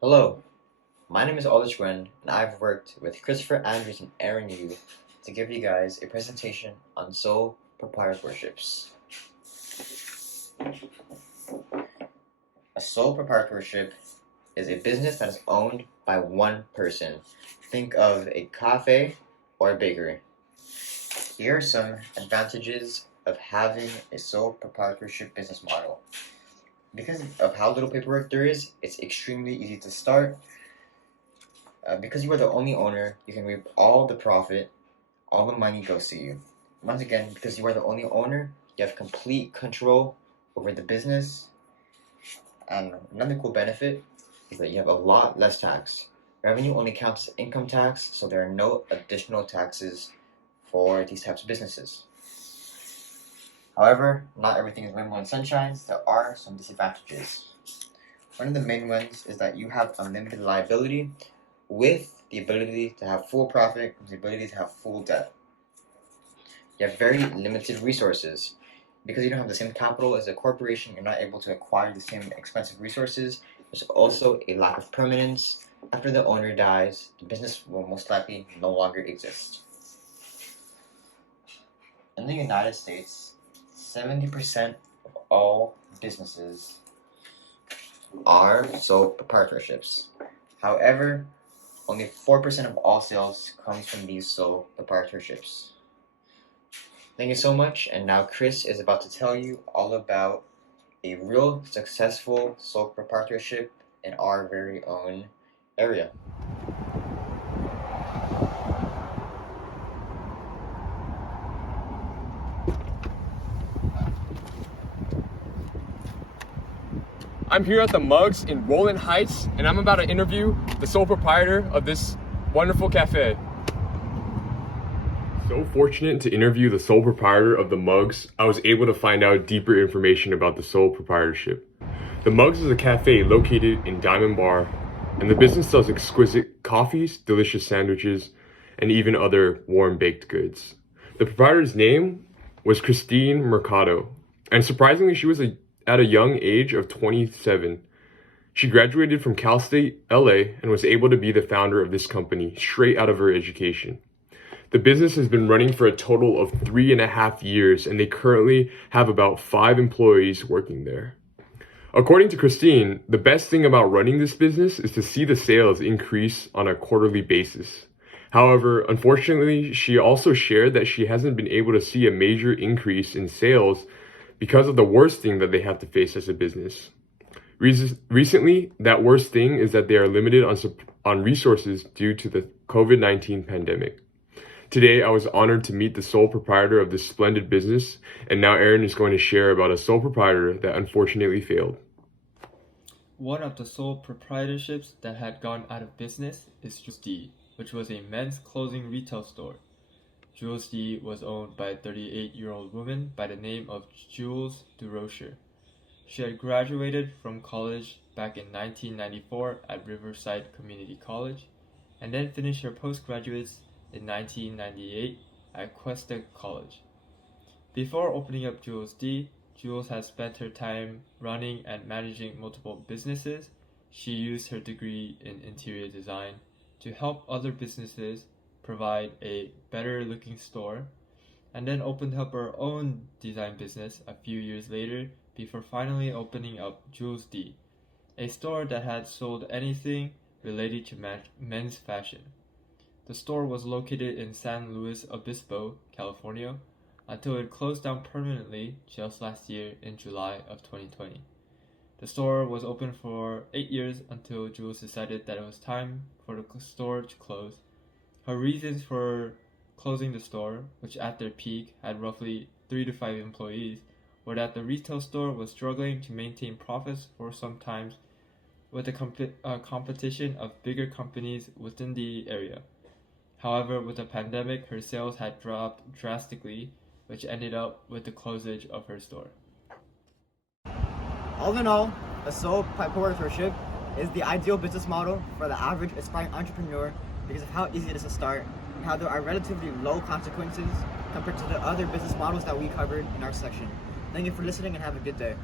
Hello, my name is Aldrich Gwen, and I've worked with Christopher Andrews and Aaron Yu to give you guys a presentation on sole proprietorships. A sole proprietorship is a business that is owned by one person. Think of a cafe or a bakery. Here are some advantages of having a sole proprietorship business model. Because of how little paperwork there is, it's extremely easy to start. Because you are the only owner, you can reap all the profit, all the money goes to you. Once again, because you are the only owner, you have complete control over the business. And another cool benefit is that you have a lot less tax. Revenue only counts as income tax, so there are no additional taxes for these types of businesses. However, not everything is rainbow and sunshine. There are some disadvantages. One of the main ones is that you have unlimited liability with the ability to have full profit and the ability to have full debt. You have very limited resources. Because you don't have the same capital as a corporation, you're not able to acquire the same expensive resources. There's also a lack of permanence. After the owner dies, the business will most likely no longer exist. In the United States, 70% of all businesses are sole proprietorships. However, only 4% of all sales comes from these sole proprietorships. Thank you so much, and now Chris is about to tell you all about a real successful sole proprietorship in our very own area. I'm here at the Mugs in Roland Heights, and I'm about to interview the sole proprietor of this wonderful cafe. So fortunate to interview the sole proprietor of the Mugs, I was able to find out deeper information about the sole proprietorship. The Mugs is a cafe located in Diamond Bar, and the business sells exquisite coffees, delicious sandwiches, and even other warm baked goods. The proprietor's name was Christine Mercado, and surprisingly, she was at a young age of 27. She graduated from Cal State LA and was able to be the founder of this company straight out of her education. The business has been running for a total of 3.5 years, and they currently have about 5 employees working there. According to Christine, the best thing about running this business is to see the sales increase on a quarterly basis. However, unfortunately, she also shared that she hasn't been able to see a major increase in sales because of the worst thing that they have to face as a business. Recently, that worst thing is that they are limited on resources due to the COVID-19 pandemic. Today, I was honored to meet the sole proprietor of this splendid business, and now Aaron is going to share about a sole proprietor that unfortunately failed. One of the sole proprietorships that had gone out of business is Jules D, which was a men's clothing retail store. Jules D was owned by a 38-year-old woman by the name of Jules DeRocher. She had graduated from college back in 1994 at Riverside Community College, and then finished her postgraduates in 1998 at Cuesta College. Before opening up Jules D, Jules has spent her time running and managing multiple businesses. She used her degree in interior design to help other businesses provide a better looking store, and then opened up her own design business a few years later before finally opening up Jules D, a store that had sold anything related to men's fashion. The store was located in San Luis Obispo, California, until it closed down permanently just last year in July of 2020. The store was open for 8 years until Jules decided that it was time for the store to close. Her reasons for closing the store, which at their peak had roughly 3 to 5 employees, were that the retail store was struggling to maintain profits for some time with the competition of bigger companies within the area. However, with the pandemic, her sales had dropped drastically, which ended up with the closage of her store. All in all, a sole proprietorship is the ideal business model for the average aspiring entrepreneur because of how easy it is to start and how there are relatively low consequences compared to the other business models that we covered in our section. Thank you for listening and have a good day.